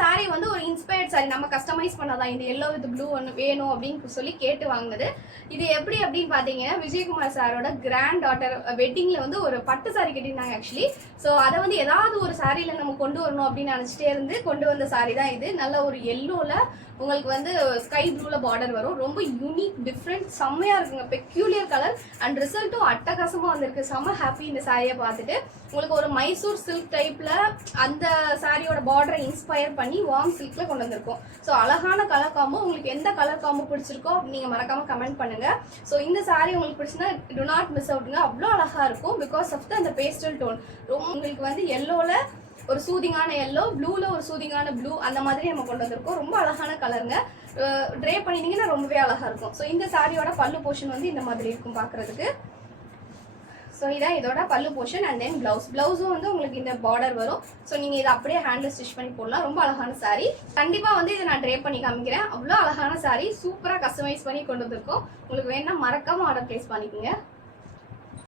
Sorry வந்து ஒரு inspired sorry, நம்ம கஸ்டமைஸ் பண்ணதான். இந்த எல்லோ வித் ப்ளூ ஒன்று வேணும் அப்படின்னு சொல்லி கேட்டு வாங்கினது. இது எப்படி அப்படின்னு பார்த்தீங்கன்னா, விஜயகுமார் சாரோட கிராண்ட் டாட்டர் வெட்டிங்கில் வந்து ஒரு பட்டு சாரி கட்டியிருந்தாங்க ஆக்சுவலி. ஸோ அதை வந்து ஏதாவது ஒரு சாரியில் நம்ம கொண்டு வரணும் அப்படின்னு நினச்சிட்டே இருந்து கொண்டு வந்த சாரி தான் இது. நல்ல ஒரு எல்லோவில் உங்களுக்கு வந்து ஸ்கை ப்ளூவில் பார்டர் வரும். ரொம்ப யூனிக், டிஃப்ரெண்ட், செம்மையாக இருக்குங்க. பெக்யூலியர் கலர் அண்ட் ரிசல்ட்டும் அட்டகாசமாக வந்திருக்கு. செம்ம ஹாப்பி இந்த சாரியை பார்த்துட்டு. உங்களுக்கு ஒரு மைசூர் சில்க் டைப்பில் அந்த சாரியோட பார்டரை இன்ஸ்பயர் பண்ணி வார்ம் சில்கில் கொண்டு வந்திருக்கோம். ஸோ அழகான கலர் காம்போ. உங்களுக்கு எந்த கலர் காம்போ பிடிச்சிருக்கோ நீங்கள் மறக்காமல் கமெண்ட் பண்ணுங்கள். ஸோ இந்த சாரி உங்களுக்கு பிடிச்சிருந்தா டு நாட் மிஸ் அவுட்டுங்க. அவ்வளோ அழகாக இருக்கும் பிகாஸ் ஆஃப் அந்த பேஸ்டல் டோன். ரொம்ப உங்களுக்கு வந்து எல்லோவில் ஒரு சூதிங்கான எல்லோ, ப்ளூவில் ஒரு சூதிங்கான ப்ளூ, அந்த மாதிரி நம்ம கொண்டு வந்திருக்கோம். ரொம்ப அழகான கலருங்க. ட்ரே பண்ணிட்டீங்கன்னா ரொம்பவே அழகாக இருக்கும். ஸோ இந்த சாரியோட பல்லு போர்ஷன் வந்து இந்த மாதிரி இருக்கும் பார்க்குறதுக்கு. ஸோ இதான் இதோட பல்லு போர்ஷன் அண்ட் தென் ப்ளவுஸும் வந்து உங்களுக்கு இந்த பார்டர் வரும். ஸோ நீங்கள் இதை அப்படியே ஹேண்டில் ஸ்டிச் பண்ணி போடலாம். ரொம்ப அழகான சாரி. கண்டிப்பாக வந்து இதை நான் ட்ரே பண்ணி காமிக்கிறேன். அவ்வளோ அழகான சாரி, சூப்பராக கஸ்டமைஸ் பண்ணி கொண்டு வந்திருக்கோம். உங்களுக்கு வேணும்னா மறக்காமல் ஆர்டர் ப்ளேஸ் பண்ணிக்கோங்க.